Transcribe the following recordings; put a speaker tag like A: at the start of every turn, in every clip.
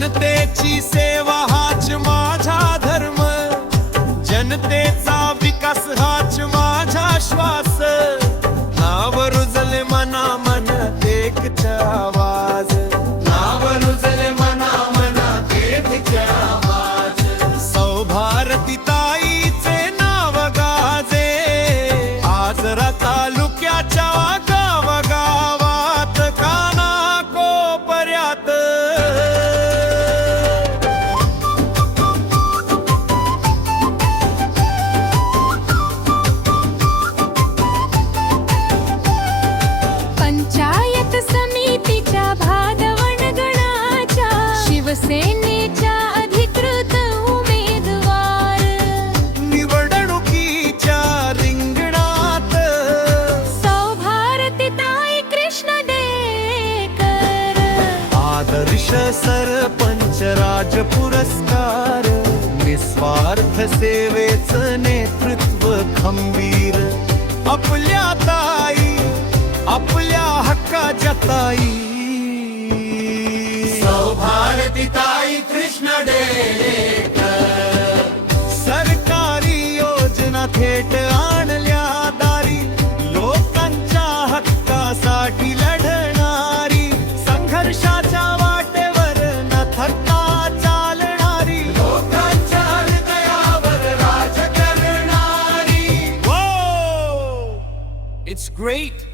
A: जनतेची सेवा हाच माझा धर्म. जनतेचा विकास हाच माझा श्वास. सेवेच नेतृत्व खंबीर. आपल्या ताई आपल्या हक्काच्या ताई. It's great!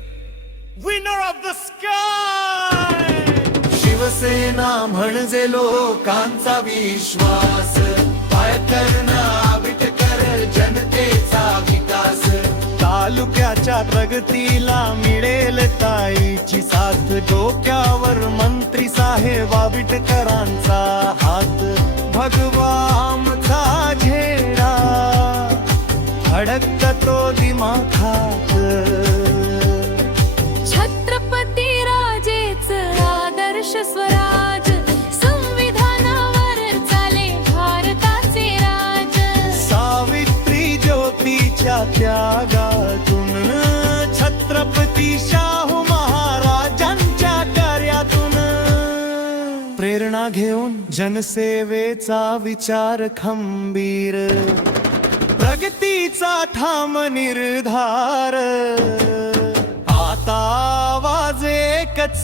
A: Winner of the sky! Shiv Sena म्हणजे लोकांचा विश्वास पायकर्ण विटकर जनतेचा विकास तालुक्याच्या प्रगतीला मिळेल ताईची साथ डोक्यावर मंत्री साहेब विटकरांचा हात भगवा आमचा अडकतो दिमाखात।
B: छत्रपती राजेच आदर्श स्वराज संविधानावर चाले भारताचे राज.
A: सावित्री ज्योतीच्या त्यागातून छत्रपती शाहू महाराजांच्या कार्यातून. प्रेरणा घेऊन जनसेवेचा विचार खंबीर. प्रगतीचा ठाम निर्धार. आता आवाज कच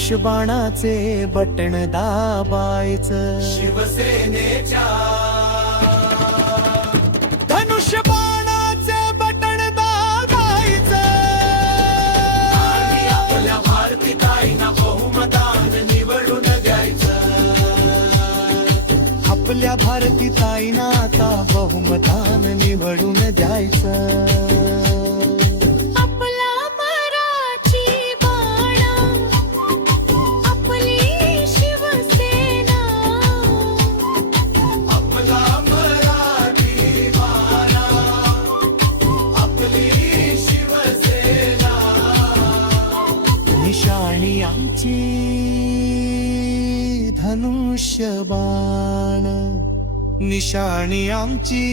A: धनुष्यबाणाचे बटण दाबायचं.
C: शिवसेनेच्या
A: बटण दाबायचं.
C: आणि आपल्या भारती ताईंना बहुमतान निवडून द्यायचं
A: आपल्या भारती ताईना आता बहुमतान निवडून द्यायचं. आमची धनुष्यबाण निशाणी आमची.